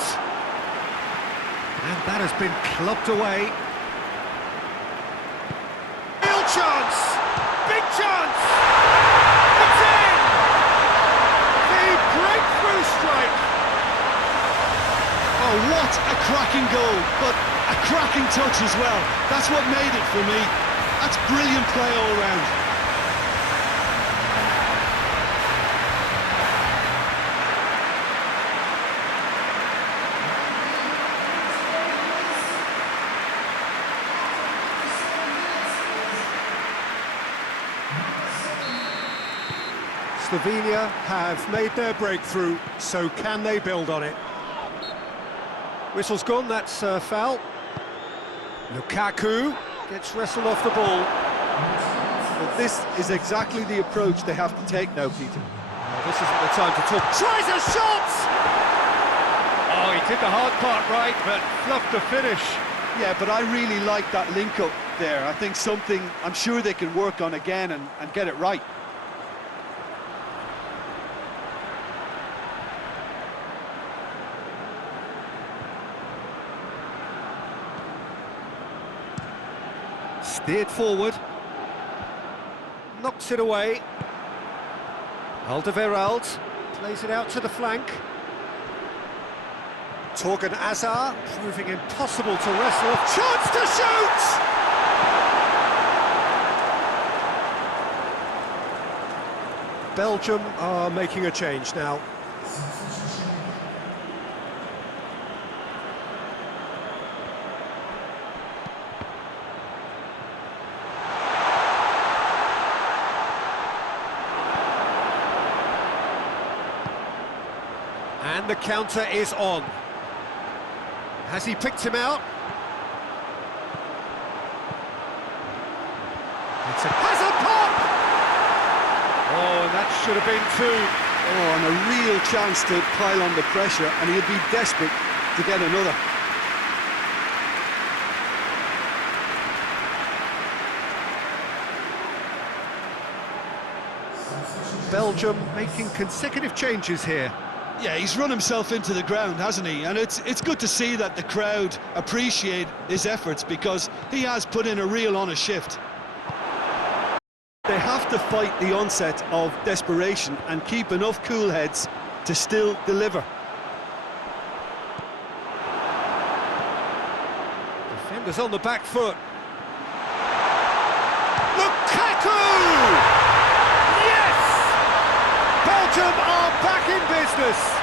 that has been clubbed away. Real chance! Big chance! It's in! The breakthrough strike! Oh, what a cracking goal, but a cracking touch as well. That's what made it for me. That's brilliant play all round. Slovenia have made their breakthrough, so can they build on it? Whistle's gone, that's a foul. Lukaku gets wrestled off the ball. But this is exactly the approach they have to take now, Peter. This isn't the time to talk. Tries a shot! Oh, he did the hard part right, but fluffed the finish. Yeah, but I really like that link-up there. I think something I'm sure they can work on again and get it right. Steered forward. Knocks it away. Alderweireld plays it out to the flank. Torgan Azar proving impossible to wrestle off. Chance to shoot! Belgium are making a change now. And the counter is on. Has he picked him out? should have been two. Oh, and a real chance to pile on the pressure, and he'll be desperate to get another. Belgium making consecutive changes here. Yeah, he's run himself into the ground, hasn't he? And it's good to see that the crowd appreciate his efforts, because he has put in a real honest shift. They have to fight the onset of desperation and keep enough cool heads to still deliver. Defenders on the back foot. Lukaku! Yes! Belgium are back in business.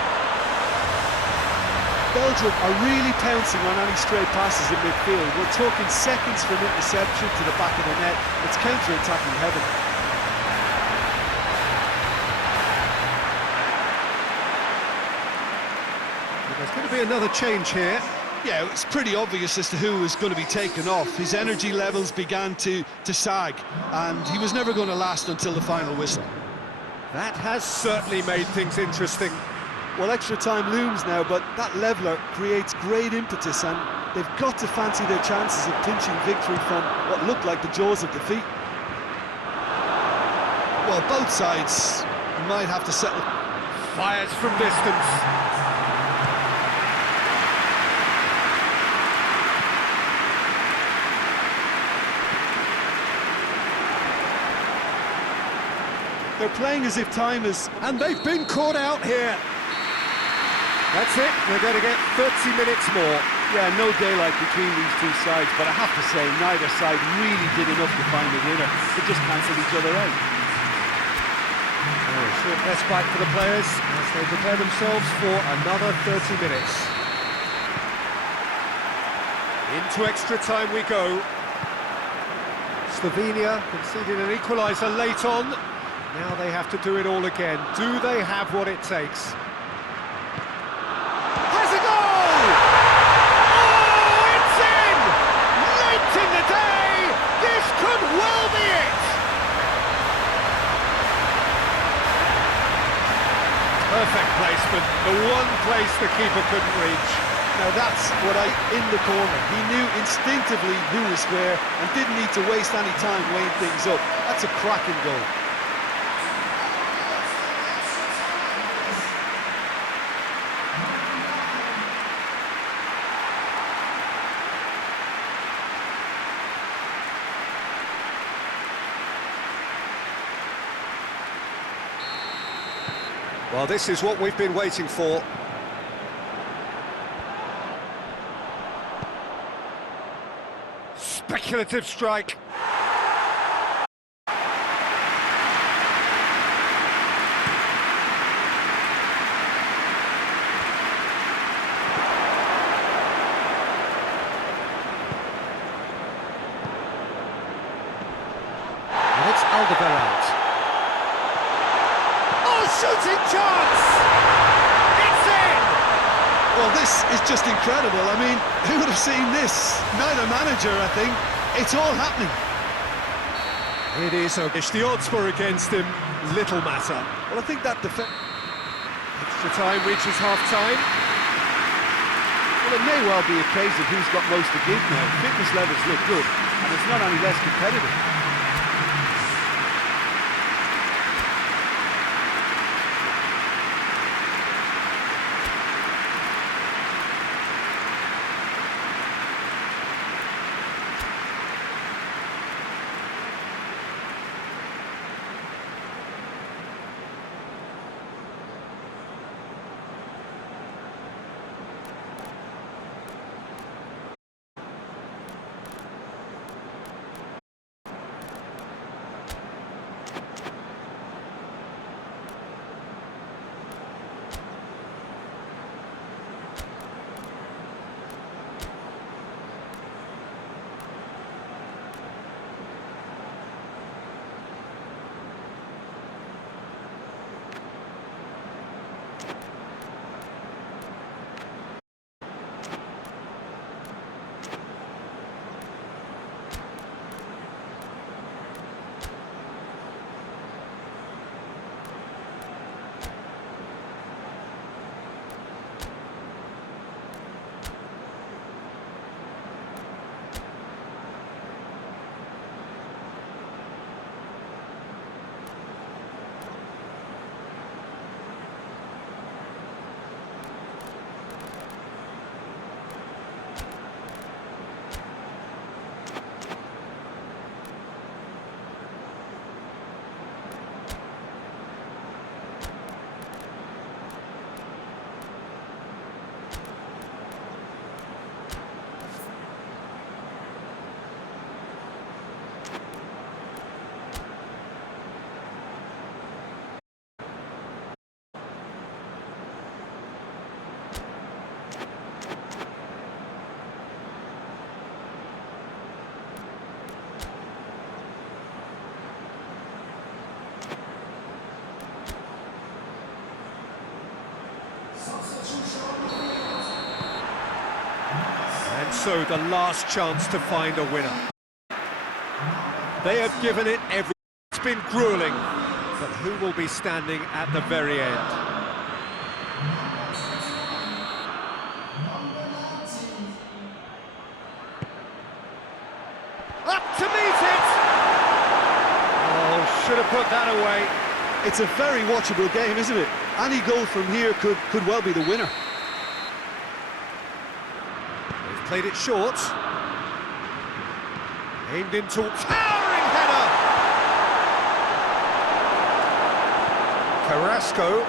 Belgium are really pouncing on any stray passes in midfield. We're talking seconds from interception to the back of the net. It's counter-attacking heaven. There's going to be another change here. Yeah, it's pretty obvious as to who was going to be taken off. His energy levels began to sag, and he was never going to last until the final whistle. That has certainly made things interesting. Well, extra time looms now, but that leveller creates great impetus, and they've got to fancy their chances of clinching victory from what looked like the jaws of defeat. Well, both sides might have to settle. Fires from distance. They're playing as if time is... And they've been caught out here. That's it, they're going to get 30 minutes more. Yeah, no daylight between these two sides, but I have to say, neither side really did enough to find a winner. They just cancelled each other out. Short respite for the players as they prepare themselves for another 30 minutes. Into extra time we go. Slovenia conceded an equaliser late on. Now they have to do it all again. Do they have what it takes? Has a goal! Oh, it's in! Late in the day! This could well be it! Perfect placement, the one place the keeper couldn't reach. Now that's what in the corner. He knew instinctively who was where and didn't need to waste any time weighing things up. That's a cracking goal. Well, this is what we've been waiting for. Speculative strike. And it's Alderweireld. Shooting chance! It's in! Well, this is just incredible. I mean, who would have seen this? Neither manager, I think. It's all happening. It is Ogish. The odds were against him. Little matter. Well, I think that Extra time reaches half-time. Well, it may well be a case of who's got most to give now. Fitness levels look good, and it's not any less competitive. also the last chance to find a winner. They have given it everything. It's been gruelling, but who will be standing at the very end? Up to meet it! Oh, should have put that away. It's a very watchable game, isn't it? Any goal from here could well be the winner. They've played it short. Aimed into towering header. Carrasco.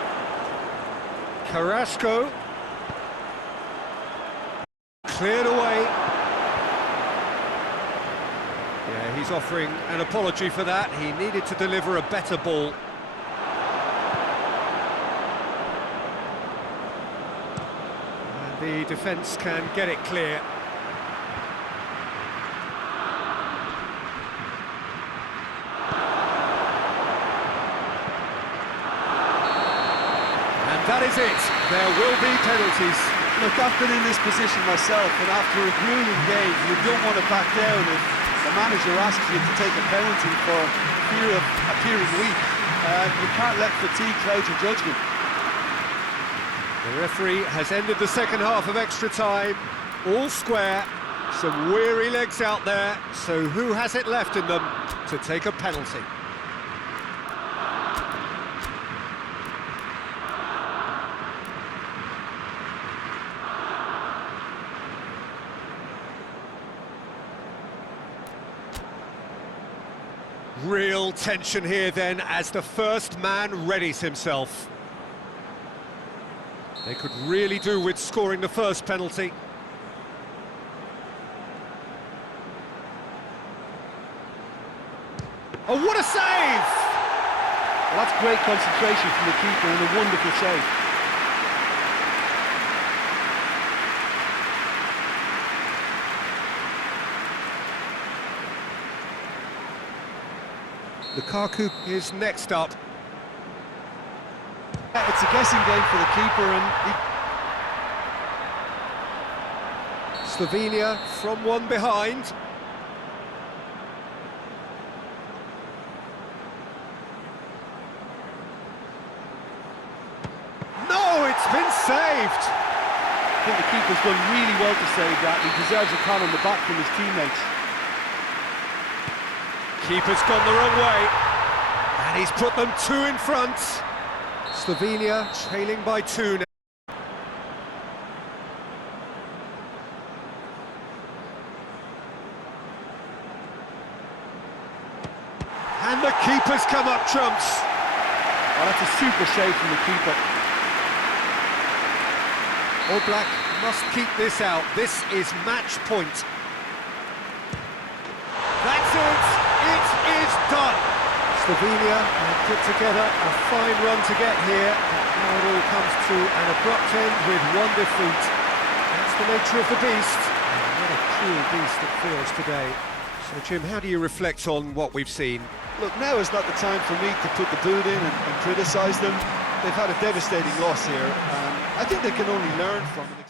Cleared away. Yeah, he's offering an apology for that. He needed to deliver a better ball. And the defence can get it clear. And that is it. There will be penalties. Look, I've been in this position myself, and after a grueling game, you don't want to back down if the manager asks you to take a penalty for fear of appearing weak. You can't let fatigue cloud your judgment. The referee has ended the second half of extra time. All square, some weary legs out there, so who has it left in them to take a penalty? Real tension here then as the first man readies himself. They could really do with scoring the first penalty. Oh, what a save! Well, that's great concentration from the keeper and a wonderful save. Lukaku is next up. It's a guessing game for the keeper, and Slovenia from one behind. No, it's been saved! I think the keeper's done really well to save that. He deserves a pat on the back from his teammates. Keeper's gone the wrong way, and he's put them two in front. Slovenia trailing by two now. And the keeper's come up trumps. Oh, that's a super save from the keeper. All Black must keep this out. This is match point. That's it! It is done! Slovenia have put together a fine run to get here, but now it all comes to an abrupt end with one defeat. That's the nature of the beast. And what a cruel beast it feels today. So, Jim, how do you reflect on what we've seen? look, now is not the time for me to put the boot in and criticise them. They've had a devastating loss here, and I think they can only learn from it.